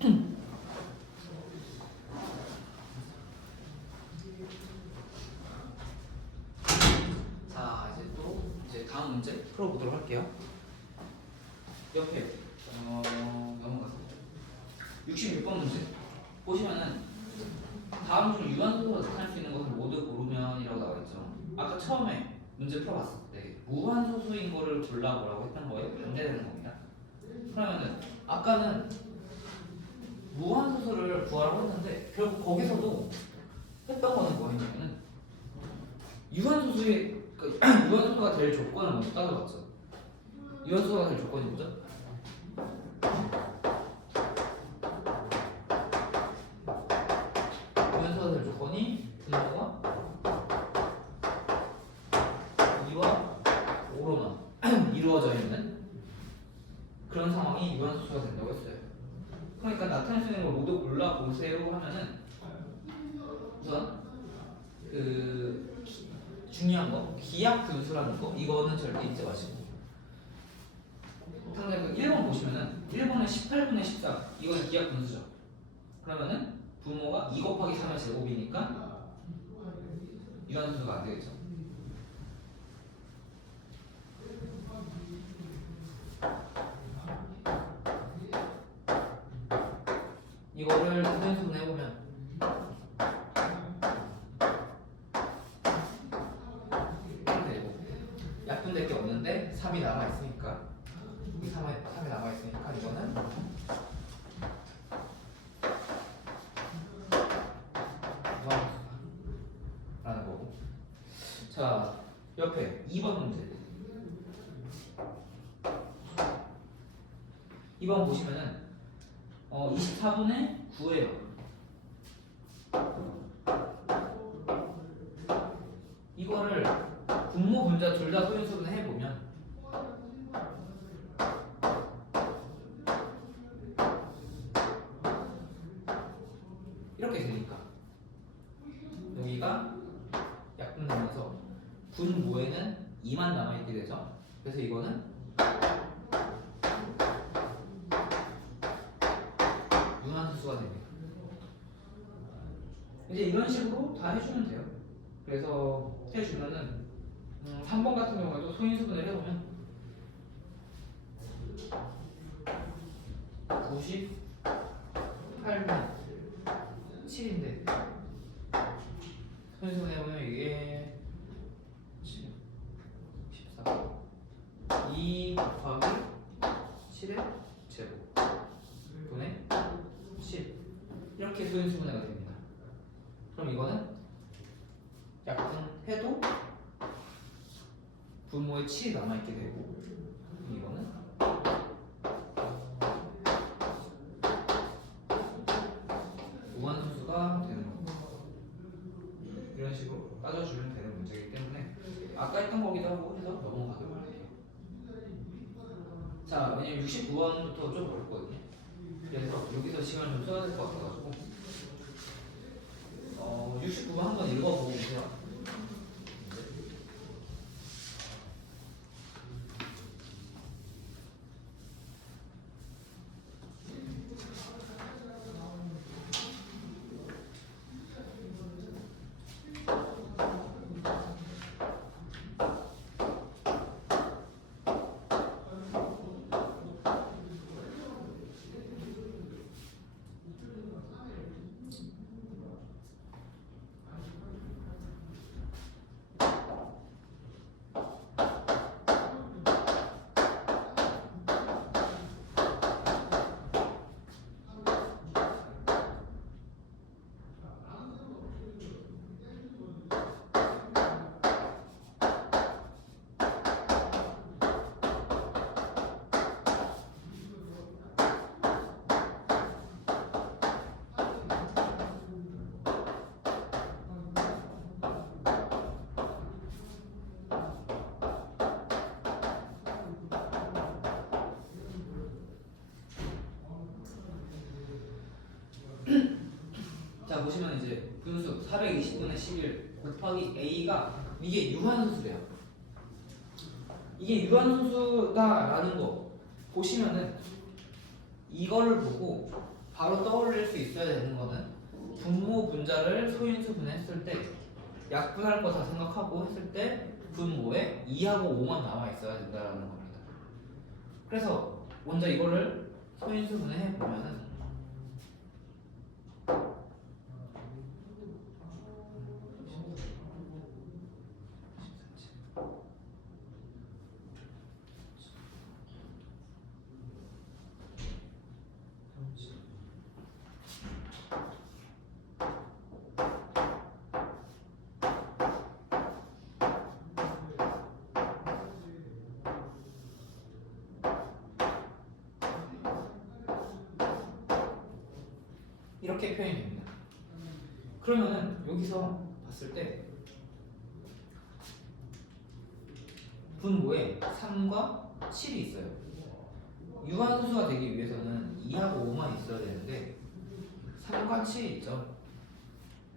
자, 이제 다음 문제 풀어보도록 할게요. 옆에 넘어가서 66번 문제 보시면은 다음 중 유한소수가 나타날 수 있는 것을 모두 고르면이라고 나와 있죠. 아까 처음에 문제 풀어봤을 때 무한소수인 거를 골라보라고 했던 거에 반대되는 겁니다. 그러면은 아까는 무한소수를 구하라고 했는데 결국 거기서도 했던 거는 뭐였냐면은 유한소수의 유한소수가 될 조건을 먼저 따져봤죠. 유한소수가 될 조건이 뭐죠? 유한소수가 될 조건이 분모가 2와 5로만 이루어져 있는 그런 상황이 유한소수가 된다고 했어요. 그러니까 나타낼 수 있는 걸 모두 골라보세요 하면은 우선 중요한 거 기약 분수라는 거 이거는 절대 잊지 마시고 상대 1번 보시면은 1번은 18분의 14 이거는 기약 분수죠. 그러면은 분모가 2 곱하기 3의 제곱이니까 유한소수가 안 되겠죠. 이거를 부분수분 해보면 이렇게 되고 약분될 게 없는데 3이 남아있으니까 여기 3이 남아있으니까 이거는 라는 거고. 자, 옆에 2번 문제 2번 보시면은 24분의 9예요. 이거를 분모 분자 둘 다 소인수분해 해보면 이렇게 되니까 여기가 약분되면서 분모에는 2만 남아있게 되죠. 그래서 이거는 유한소수가 됩니다. 이제 이런 식으로 다 해주면 돼요. 그래서 해주면은 3번 같은 경우에도 소인수분을 해보면 98만 7인데 소인수분 해보면 이게 7, 14 2 곱하기 7의 제곱 분의 10 이렇게 소인수분해가 됩니다. 그럼 이거는 약분해도 분모에 7이 남아있게 되고 이거는 무한소수가 되는 겁니다. 이런 식으로 따져주면 되는 문제이기 때문에 아까 했던 거기도 하고 해서 넘어가도록 할게요. 자, 왜냐면 69번부터 좀 어렵거든요. 그래서 여기서 시간을 좀 써야 될 것 같아가지고 69번 한번 읽어보고 오세요. 자, 보시면 이제 분수 420분의 11 곱하기 a가 이게 유한소수래요. 이게 유한소수다라는 거 보시면은 이거를 보고 바로 떠올릴 수 있어야 되는 거는 분모 분자를 소인수 분해했을 때 약분할 거 다 생각하고 했을 때 분모에 2하고 5만 남아 있어야 된다는 겁니다. 그래서 먼저 이거를 소인수 분해해 보면은 이렇게 표현이 됩니다. 그러면은 여기서 봤을 때 분모에 3과 7이 있어요. 유한소수가 되기 위해서는 2하고 5만 있어야 되는데 3과 7이 있죠.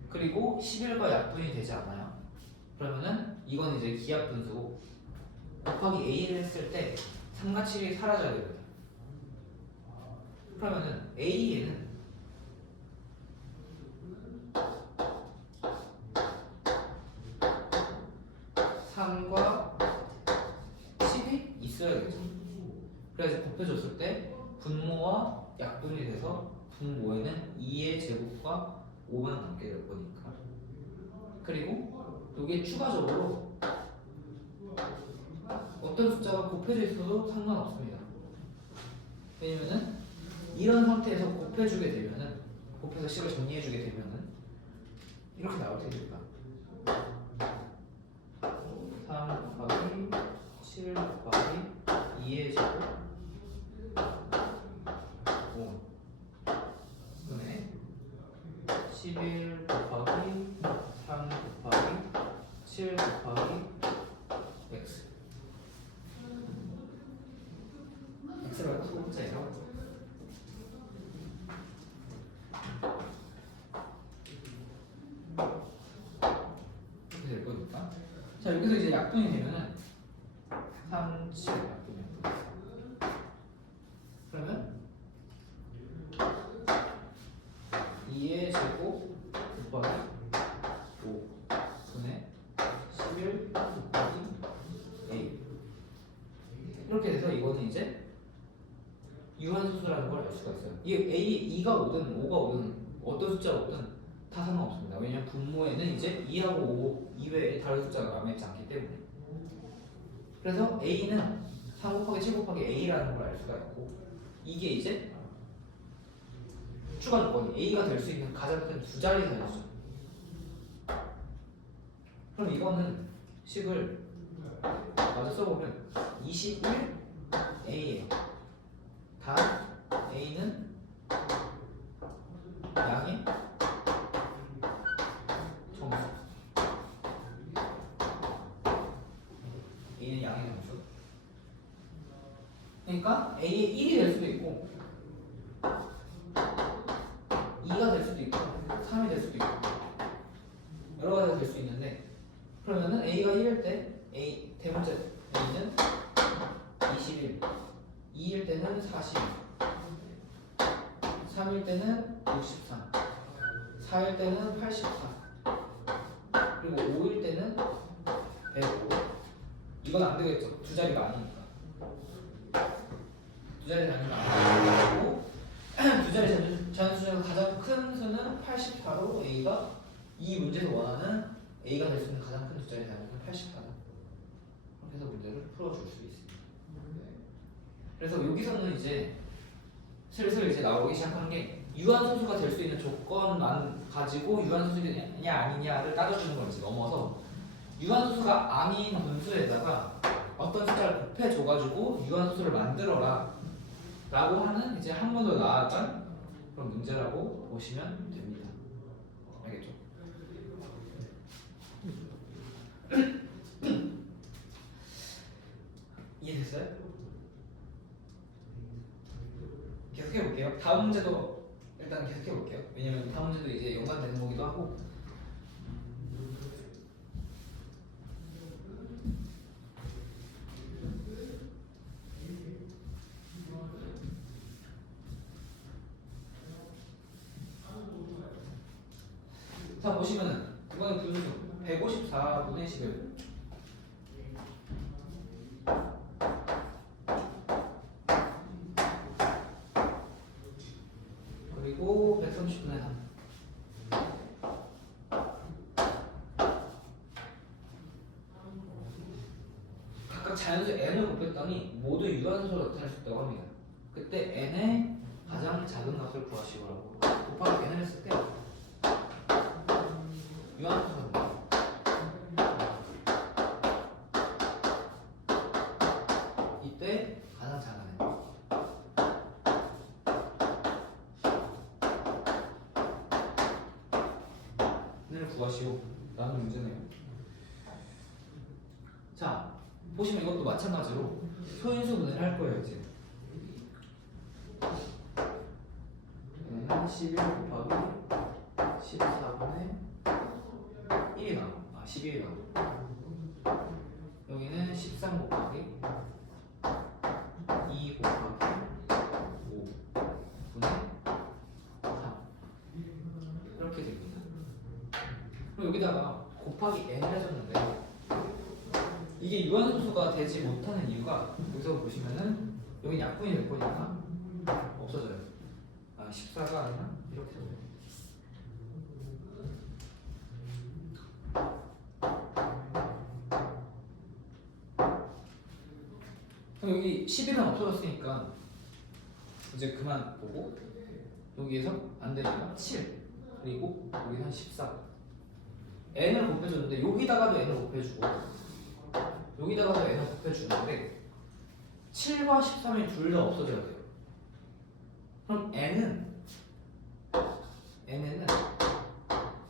그리고 11과 약분이 되지 않아요. 그러면은 이건 이제 기하분수고 곱하기 a를 했을 때 3과 7이 사라져야 됩니다. 그러면은 a에는 3과 10이 있어야겠죠. 그래서 곱해줬을 때 분모와 약분이 돼서 분모에는 2의 제곱과 5만 남게 될 거니까. 그리고 이게 추가적으로 어떤 숫자가 곱해져 있어도 상관없습니다. 왜냐면은 이런 상태에서 곱해주게 되면은 곱해서 식을 정리해주게 되면은 이렇게 나올 테니까 3 곱하기 7 곱하기 2의 제곱 5 그다음에 11 곱하기 3 곱하기 7 곱하기 x x라고 소문자예요. 이렇게 될 거니까. 자, 여기서 이제 약분이 되면은 3, 7 약분이 그러면 2의 제곱 곱하기 5 분의 11 곱하기 a 이렇게 돼서 이거는 이제 유한소수라는 걸 알 수가 있어요. 이 a 2가 오든 5가 오든 어떤 숫자가 오든 다 상관없습니다. 왜냐면 분모에는 이제 2하고 5 이외에 다른 숫자가 남아있지 않기 때문에. 그래서 a는 3 곱하기 7 곱하기 a라는 걸 알 수가 있고 이게 이제 추가 조건이 a가 될 수 있는 가장 큰 두 자리 단위죠. 그럼 이거는 식을 마저 써보면 21a예요. 단 a는 양의 정수. a는 양의 정수. 그러니까 a의 1이 될 수도 있고 2가 될 수도 있고 3이 될 수도 있고 여러 가지가 될 수 있는데 그러면은 a가 1일 때 a 대문자 a는 21 2일 때는 40 3일 때는 63 4일 때는 84 그리고 5일 때는 105 이건 안 되겠죠. 두 자리가 아니니까 두 자리 단위가 아니고 두 자리 자연수 중에서 가장 큰 수는 84로 a가 이 문제에서 원하는 a가 될 수 있는 가장 큰 두 자리 단위는 84다. 그렇게 해서 문제를 풀어줄 수 있습니다. 그래서 여기서는 이제 슬슬 이제 나오기 시작한 게 유한소수가 될 수 있는 조건만 가지고 유한소수냐 아니냐를 따져주는 걸 이제 넘어서 유한소수가 아닌 분수에다가 어떤 숫자를 곱해줘가지고 유한소수를 만들어라 라고 하는 이제 한 번 더 나아간 그런 문제라고 보시면 됩니다. 알겠죠? 이해됐어요? 계속 해볼게요. 다음 문제도 일단 계속 해볼게요. 왜냐면 다음 문제도 이제 연관되는 거기도 하고. 자 보시면은 이번에 분수 154분의 11 그리고 130분의 3 각각 자연수 n을 곱했더니 모두 유한수로 나타낼 수 있다고 합니다. 그때 n의 가장 작은 값을 구하시오라고 곱하기 n을 했을 때 유한수가 됩니다. 이때 가장 작은 n을 구하시오 라는 문제네요. 자 보시면 이것도 마찬가지로 소인수 분해를 할 거예요. 이제 얘는 11 곱하기 14분의 1이 나오고 12이 나오고 여기는 13 곱하기 2 곱하기 5 분의 3 이렇게 됩니다. 그럼 여기다가 곱하기 n을 해줬는데 이게 유한수가 되지 못하는 이유가 여기서 보시면은 여기 약분이 될 거니까 없어져요. 14가 아니라 이렇게 돼요. 그럼 여기 11은 없어졌으니까 이제 그만 보고 여기에서 안 되니까 7 그리고 여기서 한 14 n을 곱해줬는데 여기다가도 n을 곱해주고 여기다가도 n을 곱해주는데 7과 13이 둘 다 없어져야 돼요. 그럼 n은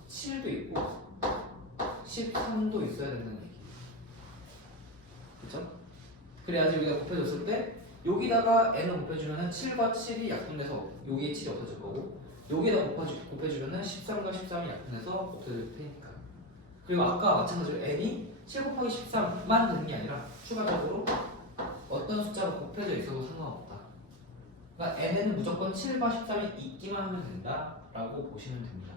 7도 있고 13도 있어야 된다는 얘기. 그쵸? 그래야지 여기다 곱해줬을 때 여기다가 n을 곱해주면 7과 7이 약분돼서 여기에 7이 없어질 거고 여기다 곱해주면 13과 13이 약분해서 없어질 테니까. 그리고 아까 마찬가지로 n이 7 곱하기 13만 되는 게 아니라 추가적으로 어떤 숫자가 곱해져 있어도 상관없다. 그러니까 n에는 무조건 7과 13이 있기만 하면 된다라고 보시면 됩니다.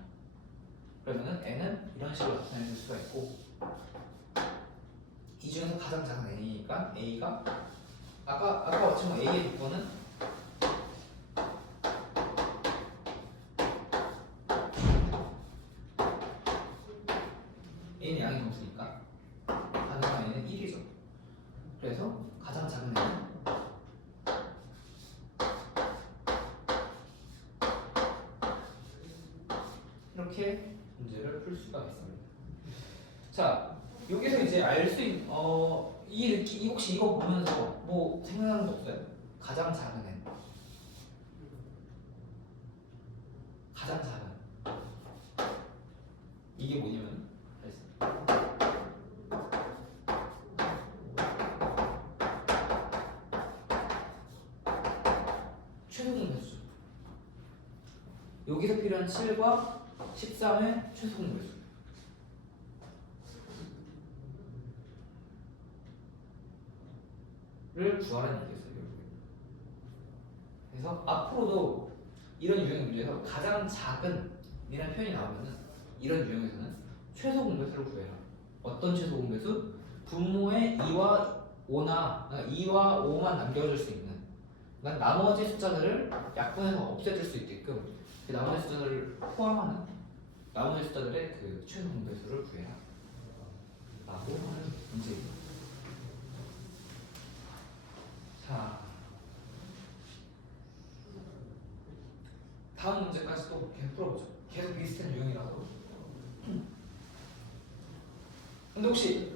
그러면은 n은 이런 식으로 나타낼 수가 있고 이 중에서 가장 작은 n이니까 a가 아까 마찬가지로 a의 조건은 a는 양이 넘으니까 가능한 n은 1이죠. 그래서 가장 작은 n은 이렇게 문제를 풀 수가 있습니다. 자, 여기서 이제 알 수 있는 이 혹시 이거 보면서 뭐 생각나는 거 없어요? 가장 작은 n, 가장 작은 이게 뭐냐면 최소공 배수. 여기서 필요한 7과 13의 최소공 배수. 를 구하라는 얘기였어요. 그래서 앞으로도 이런 유형의 문제에서 가장 작은 이라는 표현이 나오면은 이런 유형에서는 최소 공배수를 구해라. 어떤 최소 공배수? 분모에 2와 5나 2와 5만 남겨줄 수 있는 그러니까 나머지 숫자들을 약분해서 없애줄 수 있게끔 그 나머지 숫자들을 포함하는 나머지 숫자들의 그 최소 공배수를 구해라 라고 하는 문제입니다. 자, 다음 문제까지 또 계속 풀어보죠. 계속 비슷한 유형이라서. 근데 혹시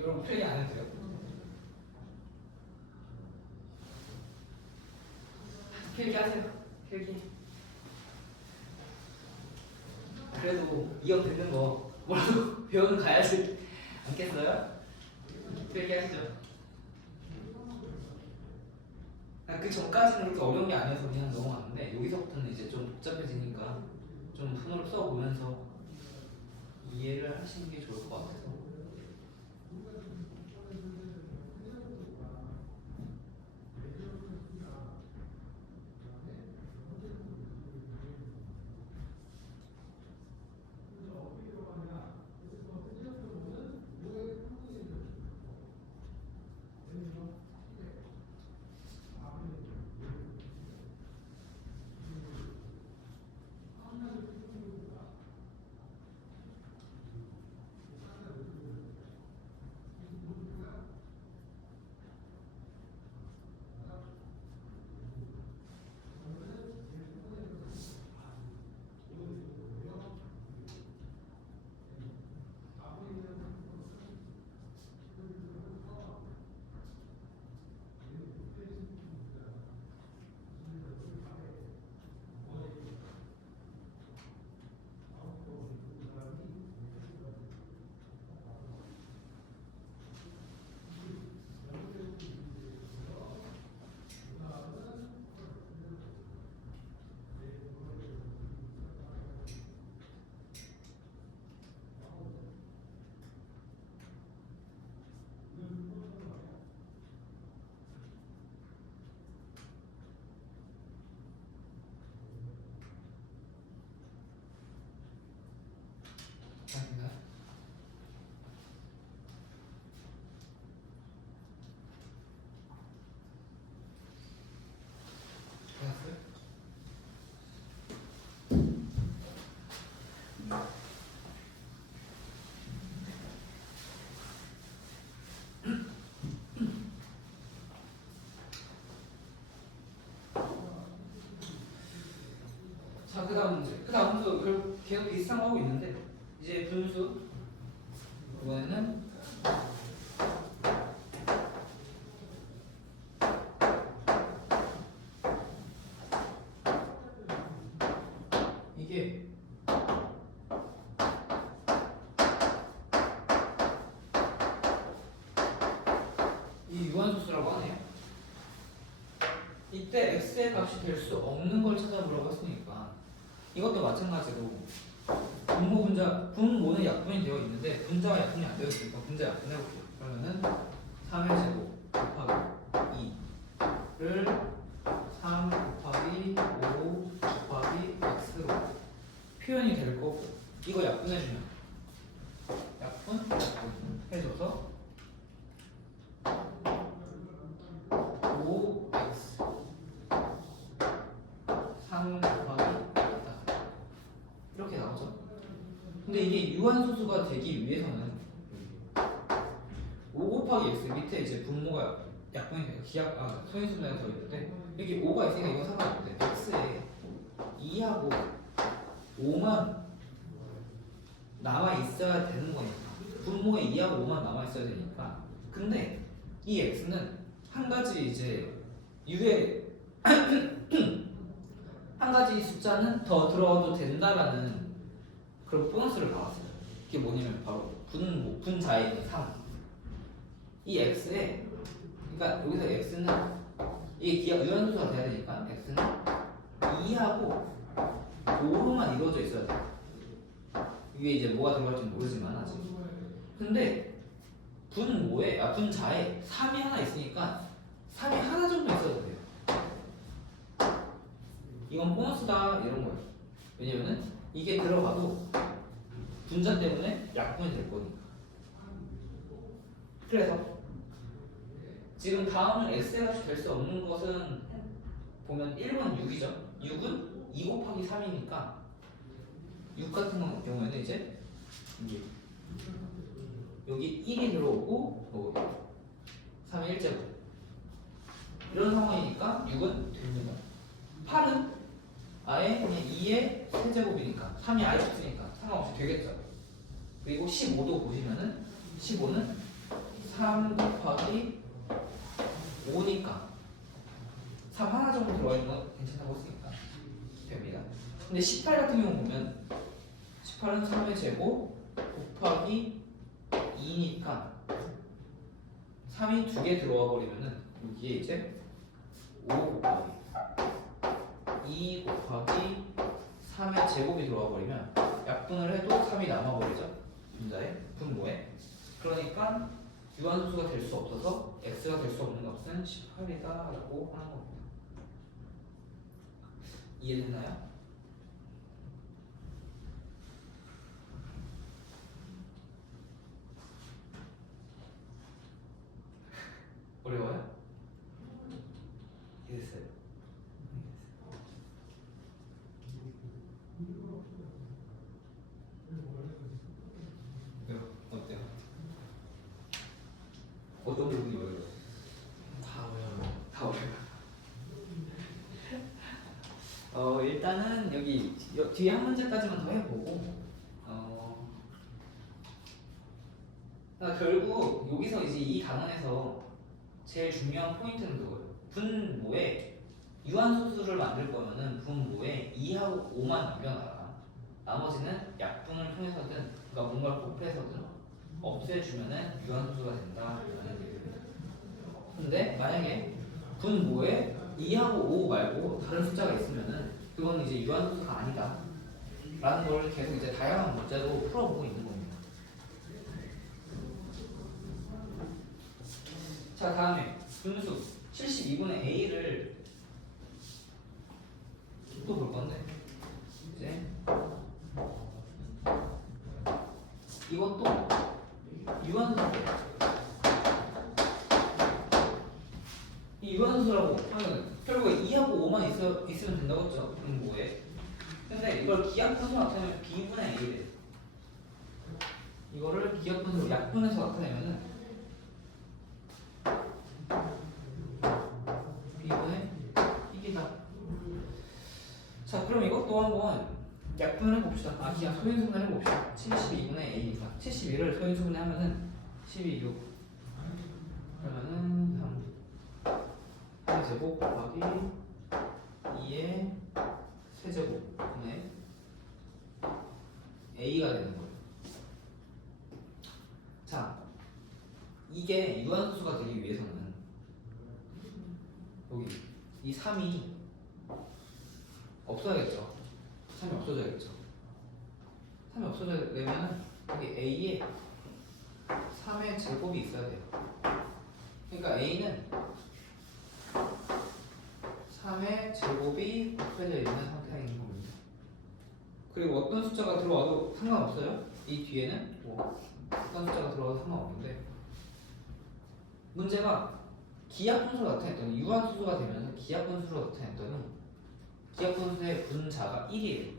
여러분 필기 안 해도 돼요? 필기 하세요. 필기. 그래도 이어 듣는 거 뭐라도 배우는 가야지 않겠어요? 필기 하시죠. 그 전까지는 그렇게 어려운 게 아니어서 그냥 넘어갔는데 여기서부터는 이제 좀 복잡해지니까 좀 손으로 써보면서 이해를 하시는 게 좋을 것 같아서. 자, 그 다음 문제. 그 다음 문제도 결국 계속 비슷한 거 하고 있는데 이제 분수 이번에는 이게 이 유한소수라고 하네요. 이때 x의 값이 될 수 없는 걸 찾아보라고 했으니까 이것도 마찬가지로 분모 분자 분모는 약분이 되어 있는데 분자가 약분이 안 되어 있으니까 분자 약분 해볼게요. 그러면은 3의 제곱 곱하기 2를 3 곱하기 5 곱하기 x로 표현이 될 거고 이거 약분해주면 약분 해줘서 5x 3 곱하기 2 이렇게 나오죠. 근데 이게 유한소수가 되기 위해서는 5 곱하기 x 밑에 이제 분모가 약분이 돼요. 소인수분해가 되어 있는데 여기 5가 있으니까 이거 상관없는데 x에 2하고 5만 남아 있어야 되는 거니까 분모에 2하고 5만 남아 있어야 되니까 근데 이 x는 한 가지 이제 유의 한 가지 숫자는 더 들어가도 된다라는 그런 보너스를 받았어요. 그게 뭐냐면 바로 분자에 있는 3. 이 x에 그러니까 여기서 x는 이게 기하 유한소수가 돼야 되니까 x는 2하고 5로만 이루어져 있어야 돼요. 위에 이제 뭐가 들어갈지 모르지만 아직. 근데 분자에 3이 하나 있으니까 3이 하나 정도 있어도 돼요. 이건 보너스다 이런 거예요. 왜냐면은 이게 들어가도 분자 때문에 약분이 될 거니까. 그래서 지금 다음은 x의 값이 될 수 없는 것은 보면 1번 6이죠. 6은 2 곱하기 3이니까 6 같은 경우에는 이제 여기 1이 들어오고 3의 1제곱 이런 상황이니까 6은 됩니다. 8은 아예 그냥 2의 세제곱이니까 3이 아예 없으니까 상관없이 되겠죠. 그리고 15도 보시면은 15는 3 곱하기 5니까 3 하나 정도 들어가 있는 건 괜찮다고 했으니까 됩니다. 근데 18 같은 경우 보면 18은 3의 제곱 곱하기 2니까 3이 2개 들어와 버리면은 여기에 이제 5 곱하기 2 곱하기 3의 제곱이 들어와 버리면 약분을 해도 3이 남아버리죠. 분자에 분모에. 그러니까 유한소수가 될 수 없어서 x가 될 수 없는 값은 18이다 라고 하는 겁니다. 이해됐나요? 어려워요? 이해됐어요? 어때요? 어떤 부분이 어려워요? 다 어려워요. 다 어려워요. 일단은 여기 뒤에 한 문제까지만 더 해보고 결국 여기서 이제 이 강원에서 제일 중요한 포인트는 그거예요. 분모에 유한소수를 만들 거면은 분모에 2하고 5만 남겨놔라. 나머지는 약분을 통해서든 그러니까 뭔가를 곱해서든 없애주면은 유한소수가 된다라는 얘기입니다. 근데 만약에 분모에 2하고 5 말고 다른 숫자가 있으면은 그건 이제 유한소수가 아니다 라는 걸 계속 이제 다양한 문제로 풀어보고 있는 겁니다. 자, 다음에 분수 72분의 a를 또 볼 건데 이제 이것도 유한소수예요. 이 유한소수라고 하면 결국에 2하고 5만 있으면 된다고 했죠. 분모에. 근데 이걸 기하분수로 나타내면 b분의 a래. 이거를 기하분수로 약분해서 나타내면은 b분의 1이다. 자, 그럼 이것도 한번 약분을 해봅시다. 기하 소인수분해 해봅시다. 72분의 A니까 71을 소인수분해 하면은 12, 6 그러면은 3 제곱 곱하기 2의 세제곱분의 A가 되는 거예요. 자, 이게 유한수가 되기 위해서는 여기 이 3이 없어야겠죠. 3이 없어져야겠죠. 3이 없어지려면 여기 A에 3의 제곱이 있어야 돼요. 그러니까 A는 3의 제곱이 곱해져 있는 상태인 겁니다. 그리고 어떤 숫자가 들어와도 상관없어요. 이 뒤에는 뭐 어떤 숫자가 들어와도 상관없는데 문제가 기하분수가 나타냈더니 유한수가 되면서 기하분수로 나타냈더니 기하분수의 분자가 1이에요.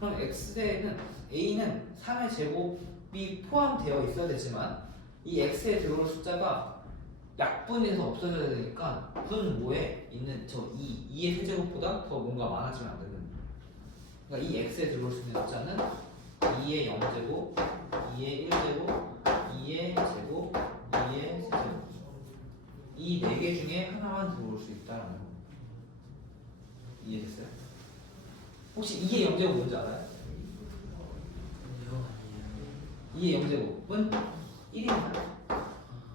그럼 x에는 a는 3의 제곱이 포함되어 있어야 되지만 이 x에 들어올 숫자가 약분해서 없어져야 되니까 분모에 있는 저 2의 세제곱보다 더 뭔가 많아지면 안 되는 거예요. 그러니까 이 x에 들어올 수 있는 숫자는 2의 0제곱, 2의 1제곱, 2의 제곱, 2의 세제곱 이 4개 중에 하나만 들어올 수 있다라는 거 이해됐어요? 혹시 2의 0제곱 뭔지 알아요? 2의 0제곱은 1입니다.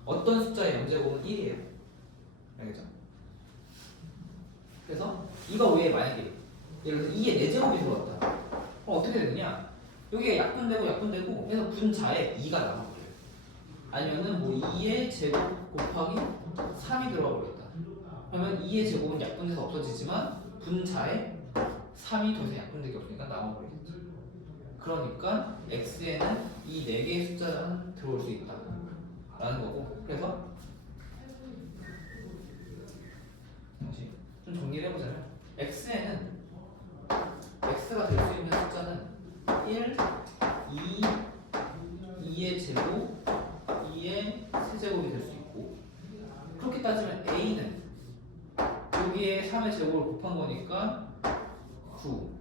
어떤 숫자의 0제곱은 1이에요. 알겠죠? 그래서 이거 외에 만약에 예를 들어서 2의 4제곱이 들어왔다. 그럼 어떻게 되느냐? 여기가 약분되고 해서 분자에 2가 나와버려요. 아니면은 뭐 2의 제곱 곱하기 3이 들어와 버렸다. 그러면 2의 제곱은 약분돼서 없어지지만 분자에 3이 더 이상 약분되기 없으니까 나와버리겠죠. 그러니까 x에는 이 4개의 숫자는 들어올 수 있다 라는 거고, 그래서 다시 좀 정리를 해보자면 x에는 x가 될 수 있는 숫자는 1, 2, 2의 제곱, 2의 세제곱이 될 수 있고, 그렇게 따지면 a는 여기에 3의 제곱을 곱한 거니까 9,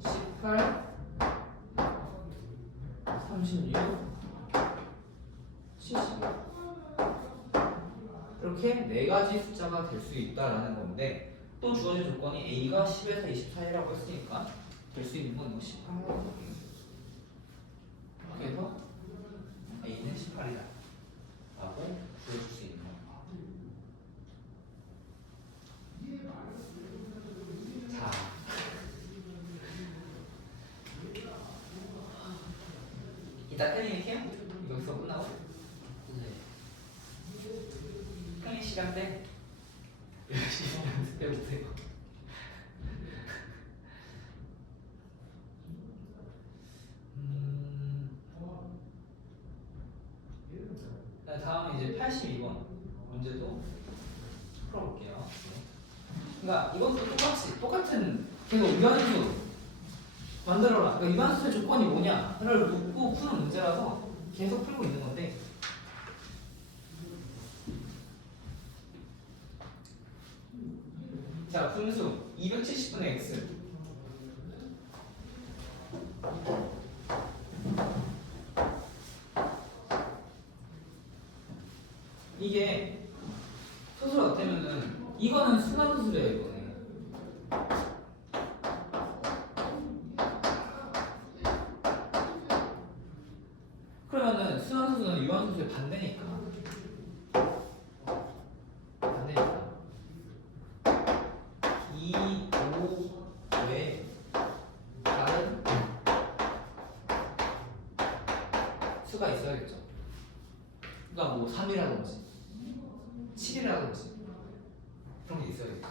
18, 36, 70 이렇게 4가지 숫자가 될 수 있다라는 건데, 또 주어진 조건이 a가 10에서 20 사이라고 했으니까 될 수 있는 건 18라고 그래서 a는 18이다 라고 주어질 수 있는 거예요. 자, 이따 클리닉해요? 이거 수업 끝나고? 네. 클리닉 시간 때 열심히 연습해보세요. 다음은 이제 82번 문제도 풀어볼게요. 그러니까 이것도 똑같은 계속 유한수 만들어라. 그러니까 유한수의 조건이 뭐냐를 묻고 푸는 문제라서 계속 풀고 있는 건데, 자, 분수 270분의 x 이게 소수가 되면은 이거는 순환수수래요. 이거는 그러면은 순환수수는 유한수수의 반대니까 이, 5 외에 다른 수가 있어야겠죠. 그러니까 뭐 3이라든지 7이라든지 그런 게 있어야겠죠.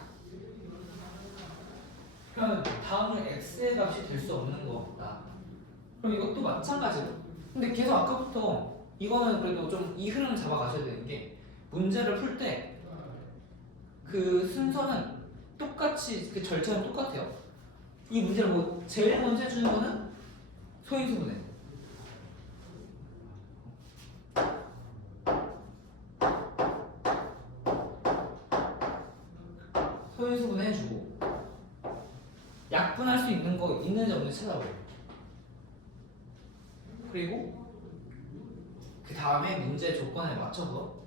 그러면 다음은 x의 값이 될 수 없는 거다. 그럼 이것도 마찬가지로. 근데 계속 아까부터 이거는 그래도 좀 이 흐름을 잡아가셔야 되는 게, 문제를 풀 때 그 순서는 똑같이, 그 절차는 똑같아요. 이 문제를 뭐 제일 먼저 해주는 거는 소인수분해. 소인수분해 해주고, 약분할 수 있는 거 있는지 없는지 찾아봐요. 그리고 그 다음에 문제 조건에 맞춰서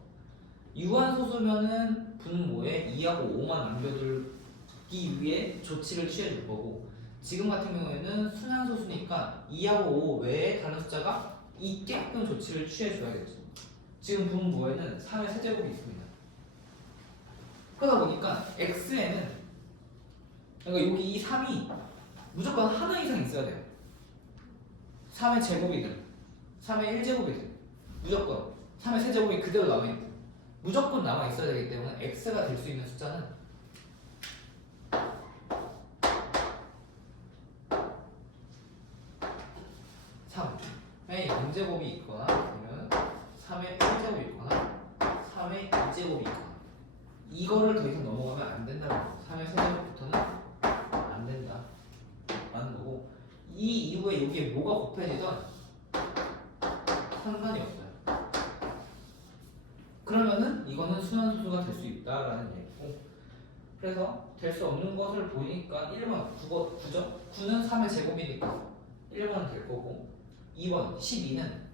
유한소수면은 분모에 2하고 5만 남겨두기 위해 조치를 취해줄 거고, 지금 같은 경우에는 순환소수니까 2하고 5 외에 다른 숫자가 있게끔 조치를 취해줘야겠죠. 지금 분모에는 3의 세제곱이 있습니다. 그러다 보니까 x에는, 그러니까 여기 이 3이 무조건 하나 이상 있어야 돼요. 3의 제곱이든 3의 1제곱이든 무조건 3의 세제곱이 그대로 남아있고 무조건 남아있어야 되기 때문에 x가 될 수 있는 숫자는 3의 0제곱이 있거나 아니면 3의 1제곱이 있거나 3의 2제곱이 있거나, 이거를 더 이상 넘어가면 안 된다는 거예요. 3의 세제곱부터는 안 된다 라는 거고, 이 이후에 여기에 뭐가 곱해지던 상관이 없어요. 그러면은 이거는 순환소수가 될 수 있다라는 얘기고, 그래서 될 수 없는 것을 보니까 1번 9죠? 9는 3의 제곱이니까 1번은 될 거고, 2번 12는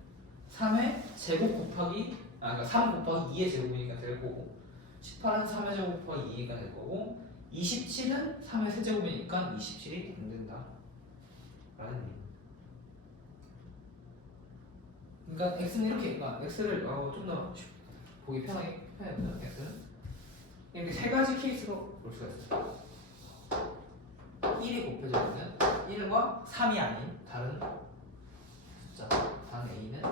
3의 제곱 곱하기, 그러니까 3 곱하기 2의 제곱이니까 될 거고, 18은 3의 제곱 곱하기 2가 될 거고, 27은 3의 세제곱이니까 27이 안 된다 라는 얘기. 그러니까 x는 이렇게, 그러니까 x를 좀 더 보기 편하게 표현해보자. x는 이렇게 세 가지 케이스로 볼 수가 있어요. 1이 곱해져있는 1과 3이 아닌 다른 숫자, 다른 a는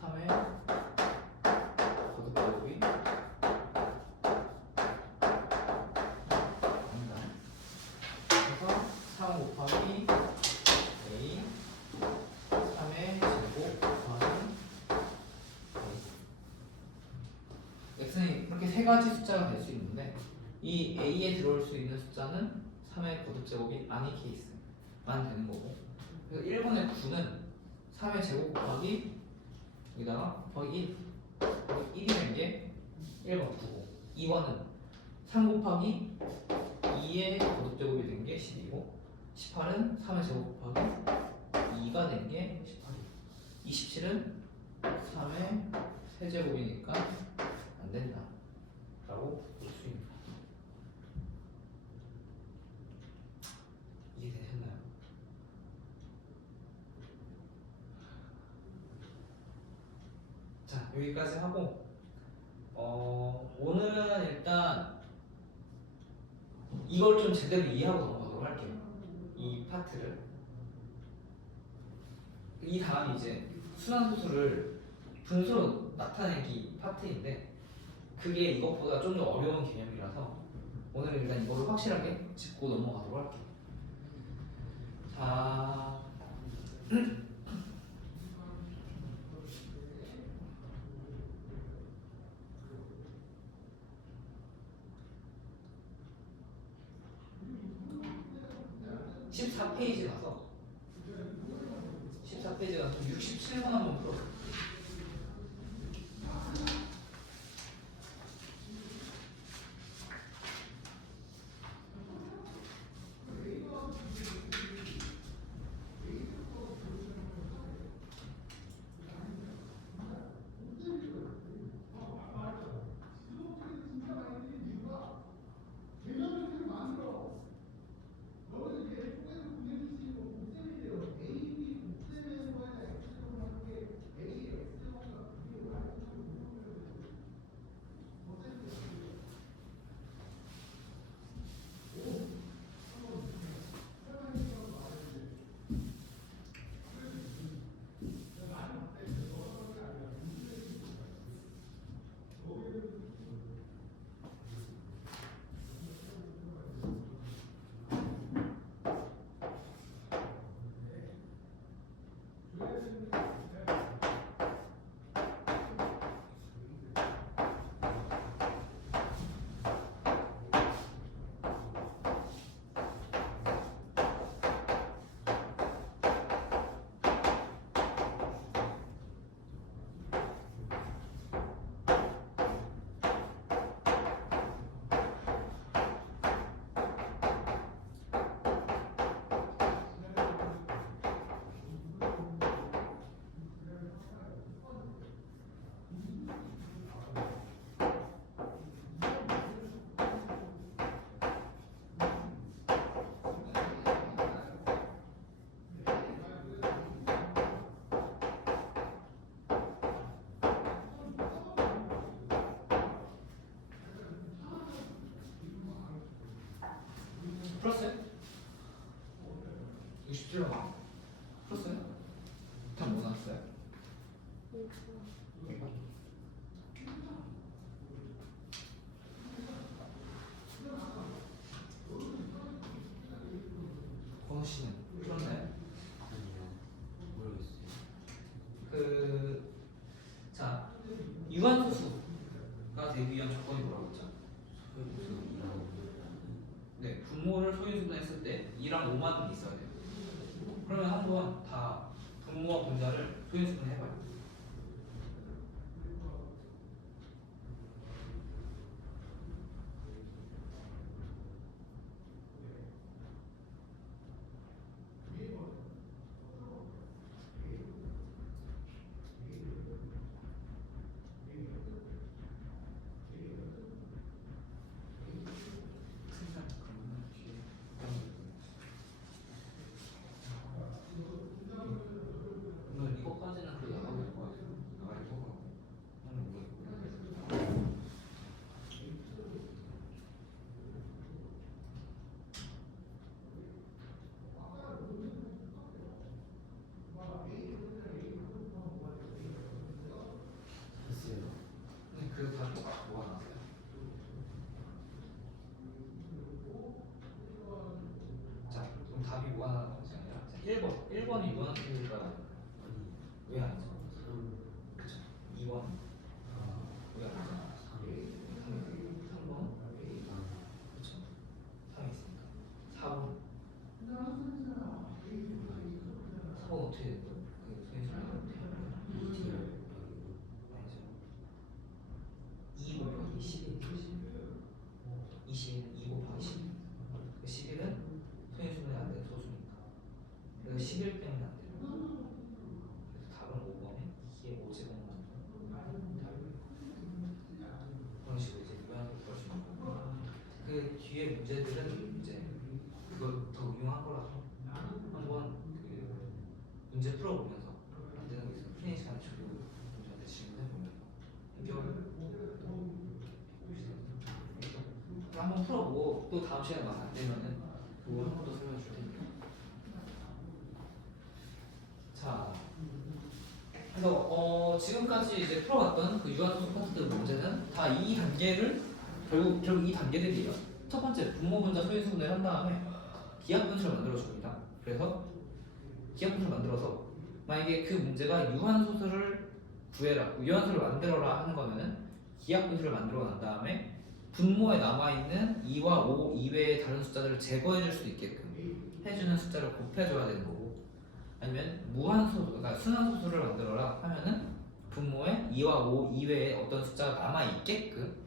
3의 거듭제곱이 아니다. 그래서 3 곱하기 a 3의 제곱 곱하기 a. x는 이렇게 세 가지 숫자가 될 수 있는데, 이 a에 들어올 수 있는 숫자는 3의 거듭제곱이 아닌 케이스만 되는 거고, 그래서 1번의 9는 3의 제곱 곱하기 여기다가 곱하기 1이 된 게 1번 9고, 2번은 3 곱하기 2의 거듭제곱이 된 게 10이고, 18은 3의 제곱 곱하기 2가 된 게 18이고, 27은 3의 세제곱이니까 안 된다 라고 볼 수 있는 거예요. 이해되셨나요? 자, 여기까지 하고 오늘은 일단 이걸 좀 제대로 이해하고 넘어가도록 할게요. 이 파트를. 이 다음이 이제 순환소수를 분수로 나타내기 파트인데, 그게 이것보다 좀 더 어려운 개념이라서 오늘은 일단 이거를 확실하게 짚고 넘어가도록 할게요. 자, 14페이지 가서 67번 한번 풀어. 풀었어요? 67번 풀었어요? 답 뭐 나왔어요? 권호 씨는 풀었나요? 아니요. 모르겠어요. 자, 유한소수가 되기 위한 조건이 뭐라고 했죠? 네, 분모를 소인수분했을 때 2랑 5만은 있어야 돼요. 그러면 한번 다 분모와 분자를 소인수분 해봐요. 오늘 이거까지는 그래도 나가고 있을 것 같아요. 나갈 것 같고. 오늘 모르겠고. 됐어요. 네, 그래서 다 뭐가 나왔어요? 자, 그럼 답이 뭐가 나왔는 것이 아니라 자, 1번. 1번이 유한소수일까? 아니. 왜 아니죠? 3. 그쵸. 2번. 왜 아니죠? 3번. 그쵸. 3이 있으니까. 4번. 4번 어떻게 됐죠? 그 소인수분이 어떻게 해요? 2 곱하기 11. 20은 2 곱하기 11. 11은 소인수분이 안 되는 소수니까. 그래서 11 때문에 안 돼요. 그래서 답은 5번에 2의 5제곱만 답이에요. 그런 식으로 이제 유한을 구할 수 있는 거고. 그 뒤에 문제들은 이제 그걸 더 응용한 거라서 한번 그 문제 풀어보면서 안 되는 거 있으면 풀린 시간에 주로 문제한테 질문해보면서 해결 한번 풀어보고 또 다음 시간에 막 안 되면은 그거 한 번 더 설명해 줄 테니까. 자, 그래서 지금까지 이제 풀어봤던 그 유한소수 파트들 문제는 다 이 단계를 결국 이 단계들이에요. 첫 번째 분모 분자 소인수분해를 한 다음에 기하분수를 만들어 줍니다. 그래서 기하분수를 만들어서 만약에 그 문제가 유한소수를 구해라, 유한소를 만들어라 하는 거면은 기하분수를 만들어 난 다음에 분모에 남아있는 2와 5 이외의 다른 숫자들을 제거해 줄 수 있게끔 해주는 숫자를 곱해줘야 되는 거고, 아니면 무한소수, 그러니까 순환소수를 만들어라 하면은 분모에 2와 5 이외에 어떤 숫자가 남아있게끔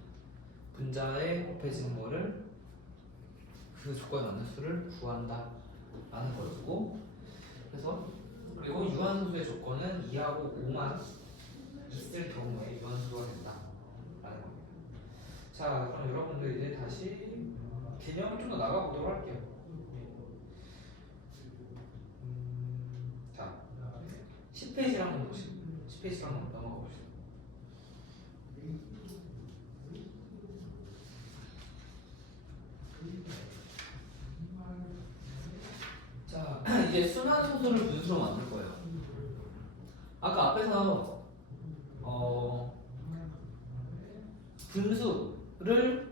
분자에 곱해지는 거를 그 조건에 맞는 수를 구한다 라는 거였고, 그래서 그리고 유한소수의 조건은 2하고 5만 있을 경우에 유한소수가 된다 라는 겁니다. 자, 그럼 여러분들 이제 다시 개념을 좀 더 나가보도록 할게요. 자, 10페이지를 한번 보시죠. 10페이지를 한번 넘어가 보시죠. 자, 이제 순환소수를 분수로 만들 거예요. 아까 앞에서 분수를,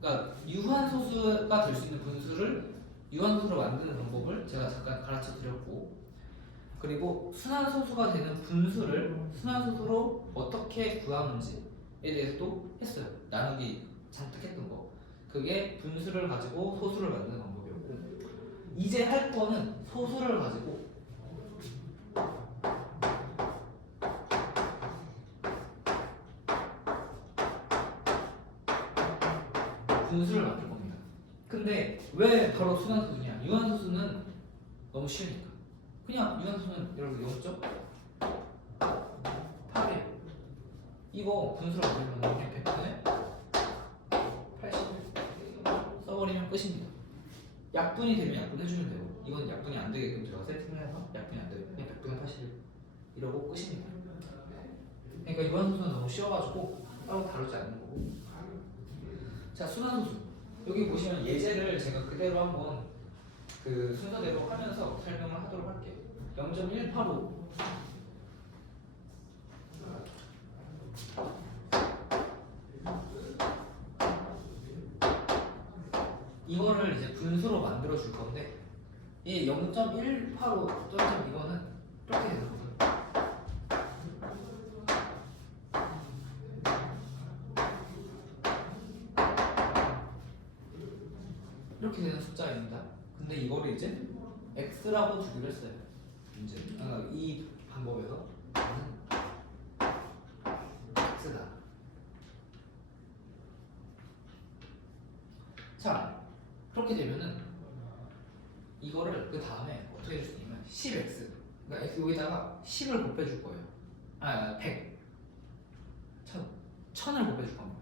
그러니까 유한소수가 될 수 있는 분수를 유한소수로 만드는 방법을 제가 잠깐 가르쳐 드렸고, 그리고 순환소수가 되는 분수를 순환소수로 어떻게 구하는지에 대해서도 했어요. 나누기 잔뜩 했던 거. 그게 분수를 가지고 소수를 만드는 방법이었고, 이제 할 거는 소수를 가지고 분수를 만들 겁니다. 근데 왜 바로 순환소수냐? 유한소수는 너무 쉬우니까. 그냥 유한소수는 여러분 0.8이에요. 이거 분수로 만들면 그냥 100분에 80 써버리면 끝입니다. 약분이 되면 약분해주면 되고, 이건 약분이 안 되게끔 제가 세팅을 해서 약분이 안 되면 그냥 100분에 80 이러고 끝입니다. 그러니까 유한소수는 너무 쉬워가지고 따로 다루지 않는 거고. 자, 순환소수. 여기 보시면 예제를 제가 그대로 한번 그 순서대로 하면서 설명을 하도록 할게요. 0.185 이거를 이제 분수로 만들어 줄 건데 이 0.185 점점 이거는 이렇게 되는 거예요. 이렇게 되는 숫자입니다. 근데 이거를 이제 x라고 주기로 했어요. 문제. 이 방법에서 x다. 자, 그렇게 되면은 이거를 그 다음에 어떻게 할 수 있냐면 10x. 그러니까 x 여기다가 10을 곱해줄 거예요. 100. 1000을 곱해줄 겁니다.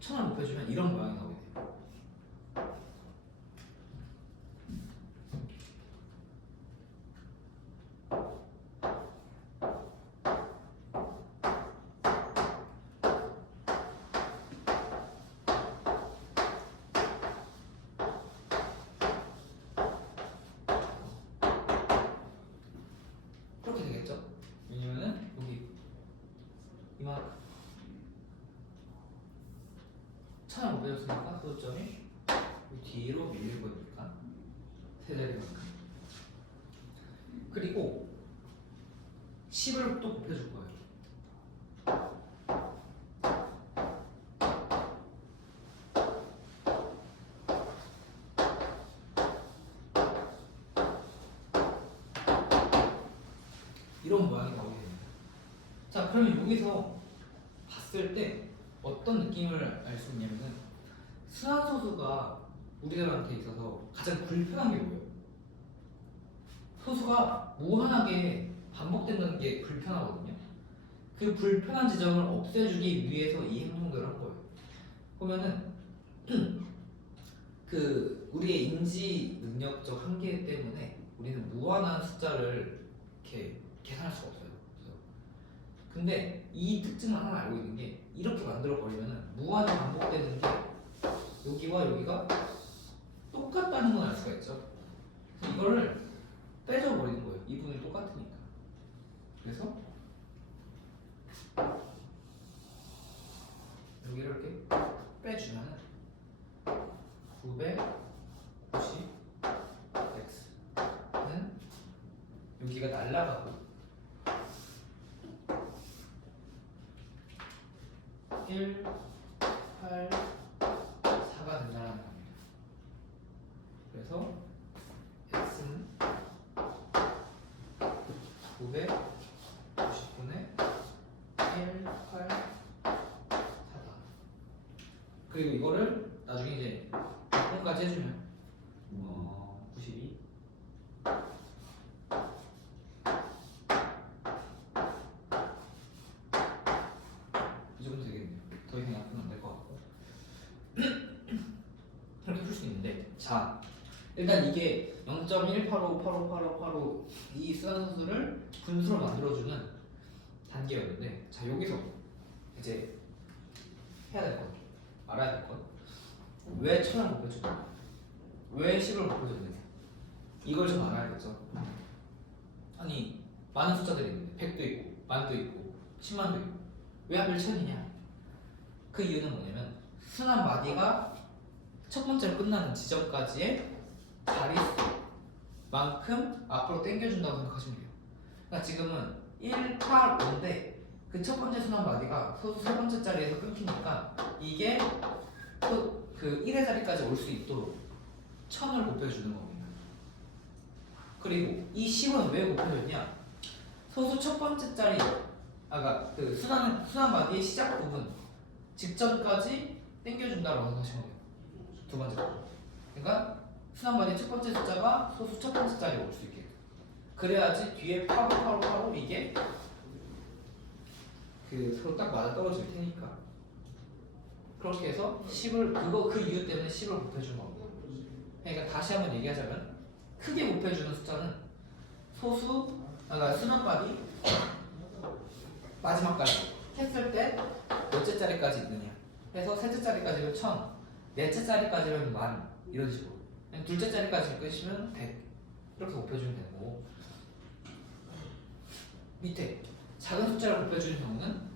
1000을 곱해주면 이런 모양이 나오게 돼요. 그렇게 되겠죠? 왜냐면은 여기 이만큼 1000을 곱해줬으니까 소점이 뒤로 밀릴 거니까 세자리만큼. 그리고 10을 또 곱해줄 거예요. 이런 모양이 나오게 됩니다. 자, 그러면 여기서 봤을 때 어떤 느낌을 알 수 있냐면은 수한소수가 우리들한테 있어서 가장 불편한 게 뭐예요? 소수가 무한하게 반복된다는 게 불편하거든요. 그 불편한 지점을 없애주기 위해서 이 행동들을 한 거예요. 보면은 그 우리의 인지 능력적 한계 때문에 우리는 무한한 숫자를 이렇게 계산할 수가 없어요. 근데 이 특징을 하나 알고 있는 게 이렇게 만들어 버리면은 무한히 반복되는 게 여기와 여기가 똑같다는 건 알 수가 있죠. 그래서 이거를 빼줘 버리는 거예요. 이분이 똑같으니까. 그래서 여기를 이렇게 빼주면은 990x는 여기가 날라가고 1, 8, 4가 된다는 겁니다. 그래서 x는 990분의 1, 8, 4다. 그리고 이거를 나중에 이제 약분까지 해주면 92 이 정도 되겠네요. 더 이상 약분 안 될 것 같고 이렇게 풀 수 있는데, 자 일단 이게 0.185858585 이 수한소수를 분수로 만들어주는 단계였는데, 자 여기서 이제 해야 될 것, 알아야 될 것, 왜 1000을 곱해줬냐, 왜 10을 곱해줬느냐, 이걸 좀 알아야겠죠. 아니 많은 숫자들이 있는데 100도 있고 만도 있고 10만도 있고 왜 하필 1000이냐. 그 이유는 뭐냐면 순한 마디가 첫 번째로 끝나는 지점까지의 자릿수만큼 앞으로 당겨준다고 생각하시면 돼요. 그러니까 지금은 1, 8, 5인데 그 첫 번째 순한 마디가 소수 세 번째 자리에서 끊기니까 이게 또 그 1의 자리까지 올 수 있도록 1000을 곱해주는 겁니다. 그리고 이 10은 왜 곱해줬냐, 소수 첫 번째 자리, 아까 그 순한 마디의 시작 부분 직전까지 당겨준다고 생각하시면 돼요. 두 번째 거. 그러니까 순한 마디의 첫 번째 숫자가 소수 첫 번째 자리에 올 수 있게. 그래야지 뒤에 858585 이게 그 서로 딱 맞아 떨어질 테니까. 그렇게 해서 10을 그 이유 때문에 10을 곱해주는 겁니다. 그러니까 다시 한번 얘기하자면 크게 곱해주는 숫자는 소수, 그러니까 순한 마디 마지막까지 했을 때 몇째 자리까지 있느냐 해서 셋째 자리까지는 1000, 넷째 자리까지는 10,000 이런 식으로. 그냥 둘째 자리까지 끄시면 100 이렇게 곱해주면 되고 밑에 작은 숫자를 곱해주는 경우는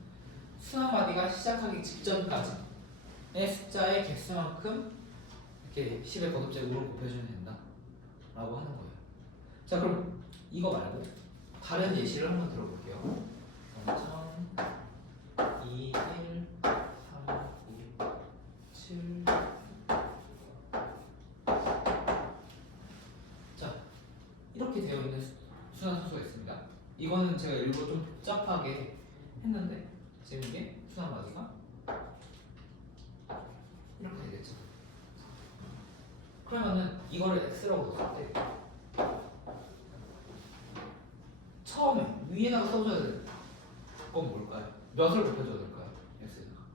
수학 마디가 시작하기 직전까지의 숫자의 개수만큼 이렇게 10의 거듭제 5를 곱해주면 된다 라고 하는 거예요. 자 그럼 이거 말고 다른 예시를 한번 들어볼게요. 0, 2, 1, 3, 9, 7 자 이렇게 되어 있는 순환소수가 있습니다. 이거는 제가 일부러 좀 복잡하게 했는데 지금 이게 순환 마디가 이렇게 되겠죠. 그러면은 이거를 x라고 넣었을 때 처음에 위에다가 써줘야 될 건 뭘까요? 몇을 곱해줘야 될까요? x에다가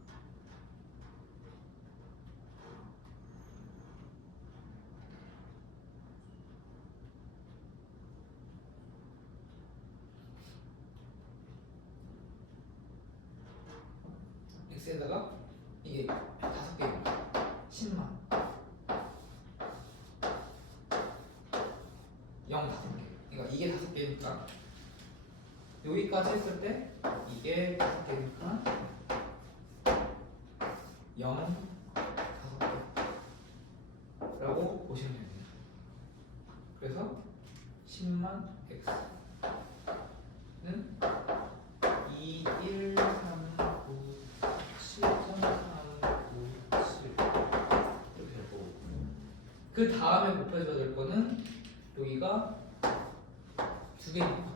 x에다가 이게 5개입니다. 10만 0 5개. 그러니까 이게 5개니까 여기까지 했을 때 이게 5개니까 0 5개라고 보시면 됩니다. 그래서 10만 x는 2, 1, 3, 9, 7.397 이렇게 될 거고 그 다음에 곱해줘야 될 거는 여기가 2개니까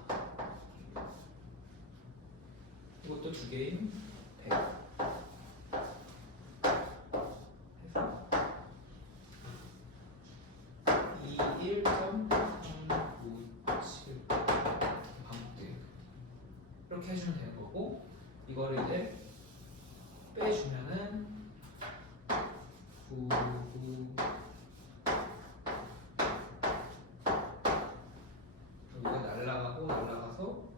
이것도 2개인 100 해서 2, 1.397 반복돼요. 이렇게 해주면 되는 거고 이거를 이제 빼주면은 9, 9 여기가 날라가고 날라가서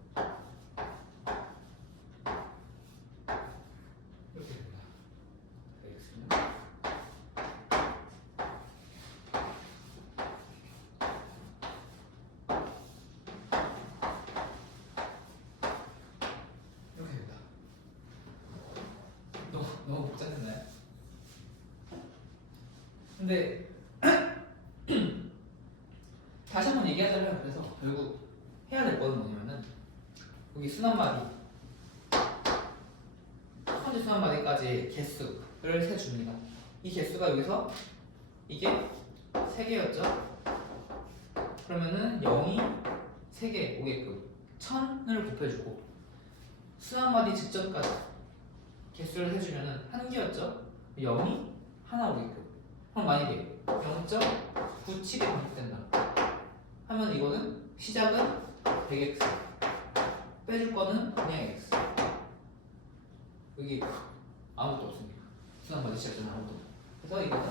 이렇게 됩니다. x는 이렇게 됩니다. 너무 복잡했나요? 근데 다시 한번 얘기하자면 그래서 결국 해야 될 거는 뭐냐면은 여기 순환마디 첫 번째 순환마디까지 개수를 세줍니다. 이 개수가 여기서 이게 3개였죠? 그러면은 0이 3개 오게끔 1000을 곱해주고 순환마디 직전까지 개수를 해주면은 1개였죠? 0이 하나 오게끔 그럼 만약에 0.97이 반복된다 하면 이거는 시작은 100x 빼줄 거는 그냥 x 여기 아무것도 없습니다. 순환마디 시작 전에 아무것도 없고 그래서 이거는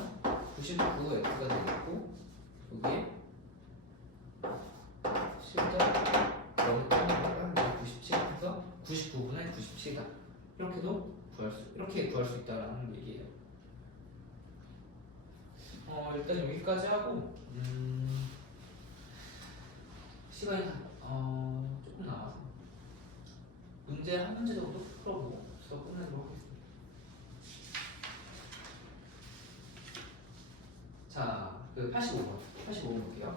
99x가 되겠고 여기에 실전 0.97 해서 99분의 97이다 이렇게 구할 수 있다라는 얘기예요. 일단 여기까지 하고 시간이 조금 남아서 문제 한 문제 정도 풀어보고 수업 끝내도록 하겠습니다. 자, 그 85번 볼게요.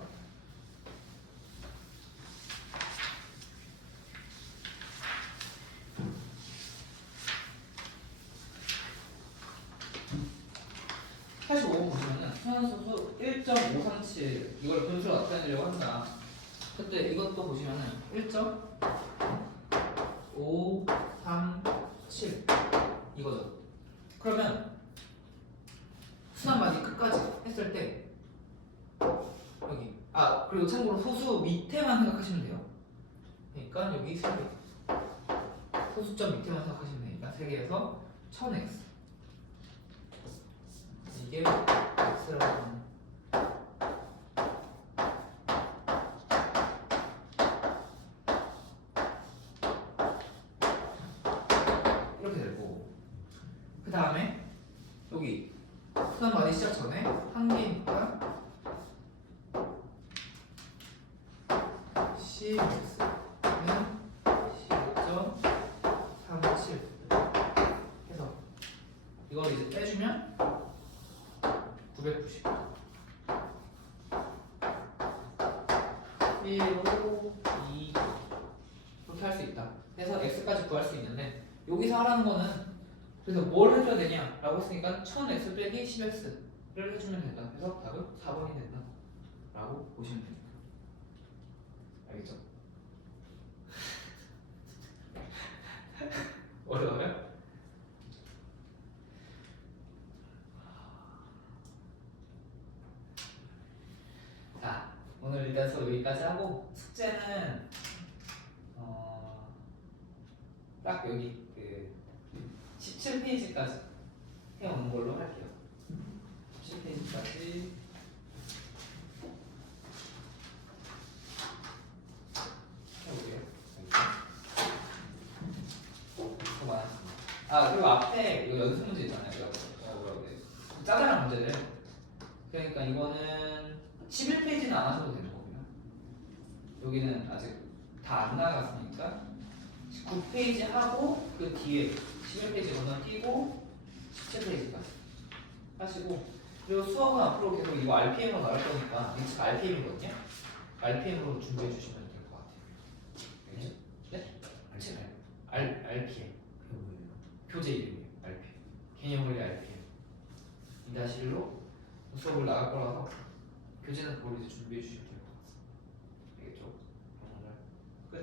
보시면은 순환소수 1.537 이걸 분수로 나타내려고 한다. 그때 이것도 보시면은 1.537 이거죠. 그러면 순환마디 끝까지 했을 때 여기 그리고 참고로 소수 밑에만 생각하시면 돼요. 그러니까 여기 3개 소수점 밑에만 생각하시면 되니까 3개에서 1000x 이게 x라고 하는 이렇게 되고 그 다음에 여기 순환마디 시작 전에 1개니까 10x 는 15.37 해서 이걸 이제 빼주면 990 1로 2 이렇게 할 수 있다. 해서 x까지 구할 수 있는데 여기서 하라는 거는 그래서 뭘 해줘야 되냐라고 했으니까 1000x 빼기 10x를 해주면 된다. 그래서 답은 4번이 된다 라고 보시면 됩니다. 알겠죠? 어려워요? 자, 오늘 일단 수업 여기까지 하고 숙제는 딱 여기 그 17페이지까지 해오는 걸로 할게요. 17페이지까지 해볼게요. 수고 많았습니다. 아 그리고 앞에 이거 연습 문제 있잖아요. 이거 뭐라고 그래? 짜잘한 문제들. 그러니까 이거는 11페이지는 안 하셔도 되는 거고요. 여기는 아직 다 안 나갔으니까 9페이지 하고 그 뒤에 11페이지 건너뛰고 17페이지까지 하시고 그리고 수업은 앞으로 계속 이거 RPM으로 나갈 거니까 이게 지금 RPM이거든요. RPM으로 준비해 주시면 될 것 같아요. 알겠죠? 네? RPM 그게 뭐예요? 교재 이름이에요. RPM 개념 원리 RPM 2-1로 수업을 나갈 거라서 교재는 그걸 이제 준비해 주시면 될 것 같습니다. 알겠죠? 그럼 오늘 끝.